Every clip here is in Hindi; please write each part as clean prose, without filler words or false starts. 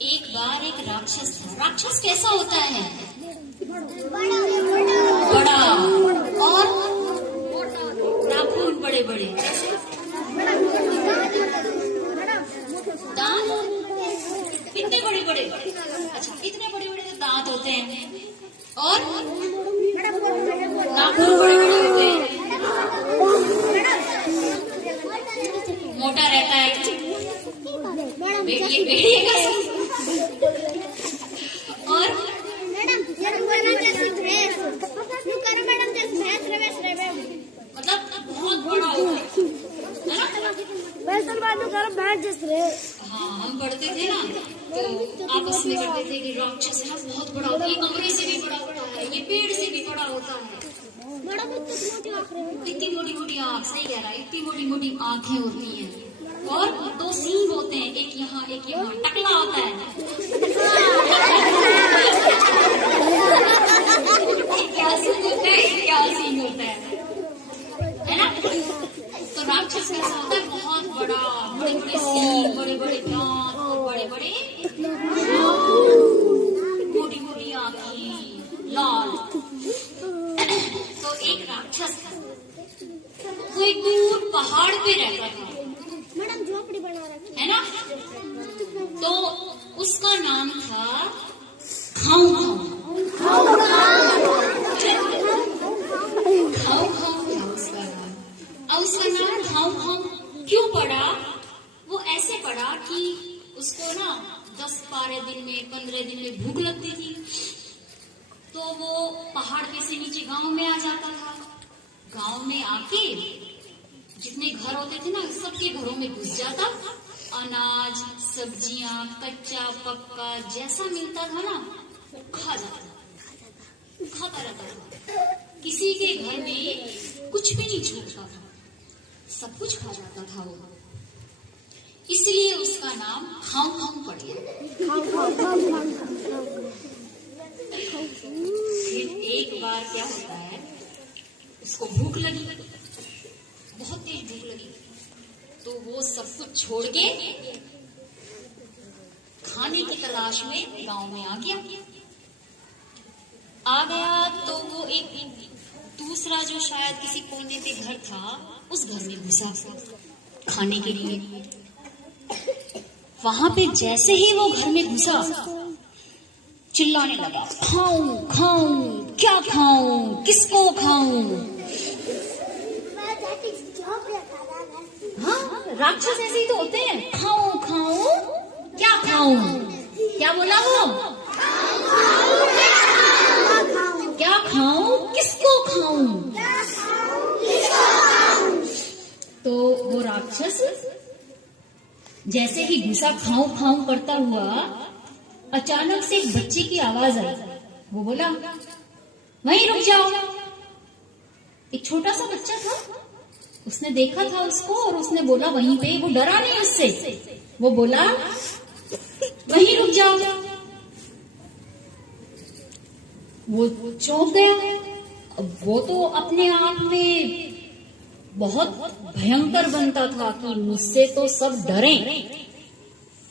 एक बार एक राक्षस था। राक्षस कैसा होता है? बड़ा और नाखून बड़े बड़े, दांत इतने बड़े बड़े। अच्छा, इतने बड़े बड़े दांत होते हैं और नाखून बड़े बड़े होते हैं, मोटा रहता है। और मतलब बहुत बड़ा होता है। हाँ, हम पढ़ते थे ना तो आपस में करते थे कि राक्षस है ना बहुत बड़ा होता है, ये कमरे से भी बड़ा है, ये पेड़ से भी बड़ा होता है। इतनी मोटी मोटी आँख, सही कह रहा है, इतनी मोटी मोटी आँखें होती हैं और दो सींग होते हैं, एक यहाँ एक यहाँ, टकला होता है। क्या सींग होता है, क्या सींग होता है ना? तो राक्षस कैसा होता है? बहुत बड़ा, बड़े बड़े सींग, बड़े बड़े दांत और बड़े बड़े मोटी मोटी आँखें, लाल। तो एक राक्षस था, वो एक दूर पहाड़ पे रहता था, झोपड़ी बना रखी है ना? तो उसका नाम था खाऊ खाऊ। खाऊ खाऊ था उसका नाम। अब उसका नाम खाऊ खाऊ क्यों पड़ा? वो ऐसे पड़ा कि उसको ना 10-12 दिन में, 15 दिन में भूख लगती थी, तो वो पहाड़ पे से नीचे गांव में आ जाता था। गांव में आके जितने घर होते थे ना, सबके घरों में घुस जाता, अनाज, सब्जियां, कच्चा पक्का जैसा मिलता था ना वो खा जाता, खाता रहता था। किसी के घर में कुछ भी नहीं छूटता था, सब कुछ खा जाता था वो। इसलिए उसका नाम खाऊ खाऊ पड़ गया। फिर एक बार क्या होता है, उसको भूख लगी, बहुत तेज भूख लगी, तो वो सब कुछ छोड़ के खाने की तलाश में गांव में आ गया। तो वो एक दूसरा जो शायद किसी कोने पे घर था, उस घर में घुसा खाने के लिए। वहां पे जैसे ही वो घर में घुसा, चिल्लाने लगा, खाऊं खाऊं, क्या खाऊं, किसको खाऊं। हाँ, राक्षस ऐसे ही तो होते हैं, खाऊं खाऊं, क्या खाऊं। क्या बोला वो? क्या खाऊं, किसको खाऊं। तो वो राक्षस जैसे ही घुसा खाऊं खाऊं करता हुआ, अचानक से एक बच्चे की आवाज आई। वो बोला, वहीं रुक जाओ। एक छोटा सा बच्चा था, उसने देखा था उसको और उसने बोला वहीं पे। वो डरा नहीं उससे, वो बोला वहीं रुक जाओ। वो चौंक गया। अब वो तो अपने आप में बहुत भयंकर बनता था कि मुझसे तो सब डरें,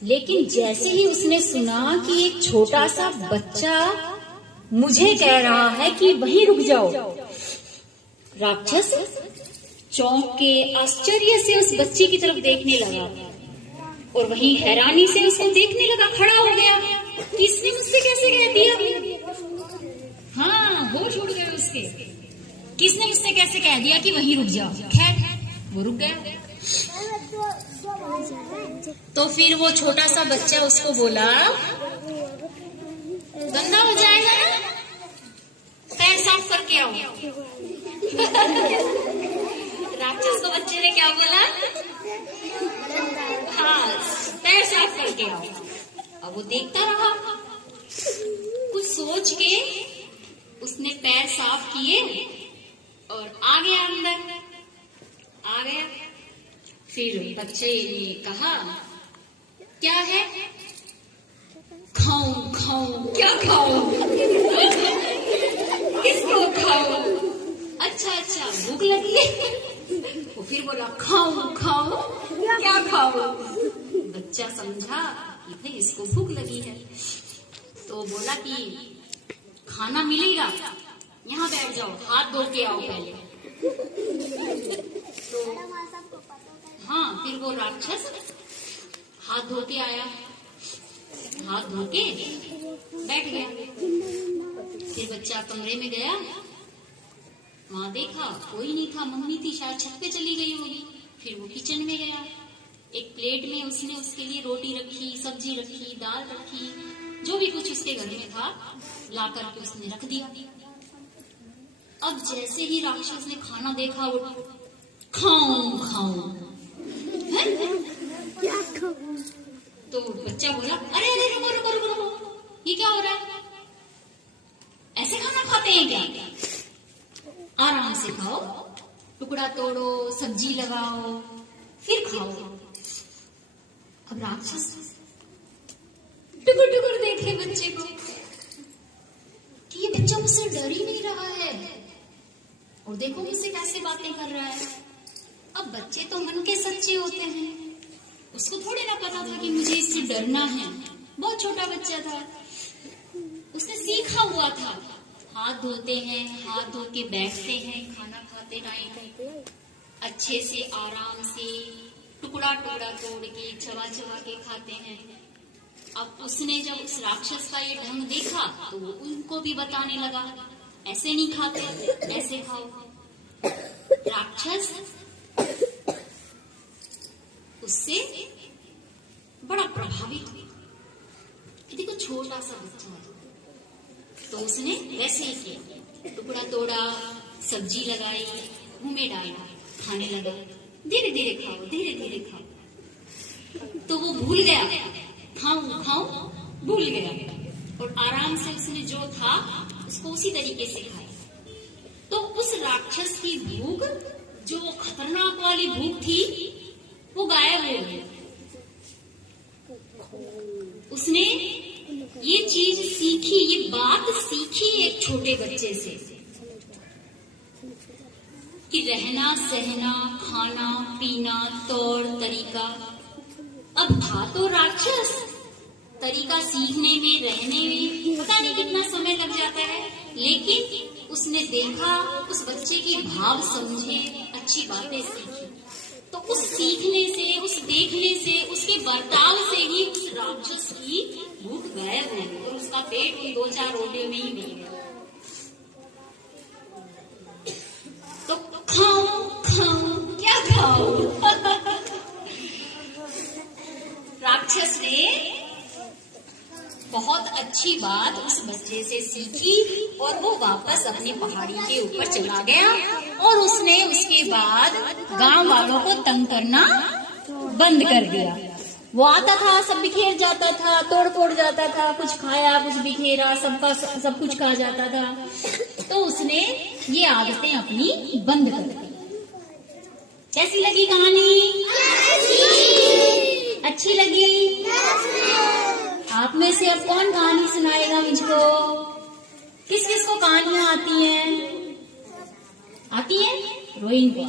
लेकिन जैसे ही उसने सुना कि एक छोटा सा बच्चा मुझे कह रहा है कि वहीं रुक जाओ, राक्षस चौंक के आश्चर्य से उस बच्चे की तरफ देखने लगा और वहीं हैरानी से उसको देखने लगा, खड़ा हो गया कि इसने मुझसे कैसे कह दिया। हाँ, होश उड़ गए उसके, किसने मुझसे कैसे कह दिया कि वहीं रुक जाओ। खैर, वो रुक गया। तो फिर वो छोटा सा बच्चा उसको बोला, गंदा हो जाएगा ना, पैर साफ करके आओ। राक्षस को बच्चे ने क्या बोला? हाँ, पैर साफ करके आओ। अब वो देखता रहा, कुछ सोच के उसने पैर साफ किए और आ गया अंदर, आ गया। फिर बच्चे ने कहा, क्या है? खाऊं खाऊं, क्या खाऊं, किसको खाऊं। अच्छा, भूख लगी है। वो फिर बोला, खाऊं खाऊं, क्या खाऊं। बच्चा समझा कि भाई इसको भूख लगी है। तो बोला कि खाना मिलेगा, यहाँ बैठ जाओ, हाथ धो के आओ पहले। तो हाँ, फिर वो राक्षस हाथ धो के आया, हाथ धो के बैठ गया। फिर बच्चा कमरे में गया, वहां देखा कोई नहीं था, मम्मी थी, शायद छत पे चली गई होगी। फिर वो किचन में गया, एक प्लेट में उसने उसके लिए रोटी रखी, सब्जी रखी, दाल रखी, जो भी कुछ उसके घर में था ला करके उसने रख दिया। अब जैसे ही राक्षस ने खाना देखा, वो खाऊं खाऊं क्या खाऊं? तो बच्चा बोला, अरे अरे रुको रुको रुको रुको, ये क्या हो रहा है? ऐसे खाना खाते हैं क्या? आराम से खाओ, टुकड़ा तोड़ो, सब्जी लगाओ, फिर खाओ। अब राक्षस टुकुर टुकुर देखे बच्चे को कि ये बच्चा मुझसे डर ही नहीं रहा है, और देखो मुझसे कैसे बातें कर रहा है। अब बच्चे तो मन के सच्चे होते हैं, उसको थोड़ी ना पता था कि मुझे इससे डरना है। बहुत छोटा बच्चा था, उसने सीखा हुआ था, हाथ धोते हैं, हाथ धो के बैठते हैं, खाना खाते टाइम अच्छे से आराम से टुकड़ा टुकड़ा तोड़ के चबा चबा के खाते हैं। अब उसने जब उस राक्षस का ये ढंग देखा तो वो उनको भी बताने लगा, ऐसे नहीं खाते, ऐसे खाओ। राक्षस उससे बड़ा प्रभावित हुआ। देखो छोटा सा बच्चा है, तो उसने वैसे ही किया, टुकड़ा तोड़ा, सब्जी लगाई, मुंह में डाला, खाने लगा। धीरे धीरे खाओ, धीरे धीरे खाओ। तो वो भूल गया, खाऊं खाऊं भूल गया, और आराम से उसने जो था उसको उसी तरीके से खाया। तो उस राक्षस की भूख, जो खतरनाक वाली भूख थी, वो गायब हो गई। उसने ये चीज सीखी, ये बात सीखी एक छोटे बच्चे से कि रहना सहना, खाना पीना, तौर तरीका। अब था तो राक्षस, तरीका सीखने में, रहने में पता नहीं कितना समय लग जाता है, लेकिन उसने देखा, उस बच्चे की भाव समझे, अच्छी बातें सीखी। तो उस सीखने से, उस देखने से, उसके बर्ताव से ही उस राक्षस की भूख गायब हो गई और उसका पेट उन 2-4 रोटियों में ही मिल गया। तो खाऊं खाऊं क्या खाऊं? राक्षस ने बहुत अच्छी बात उस बच्चे से सीखी और वो वापस अपनी पहाड़ी के ऊपर चला गया, और उसने उसके बाद गांव वालों को तंग करना बंद कर दिया। वो आता था, सब बिखेर जाता था, तोड़ फोड़ जाता था, कुछ खाया, कुछ बिखेरा, सबका सब कुछ खा जाता था। तो उसने ये आदतें अपनी बंद कर दी। कैसी लगी कहानी? अच्छी लगी? आप में से अब कौन कहानी सुनाएगा मुझको? किस किस को कहानियां आती हैं? आती है? रोइन को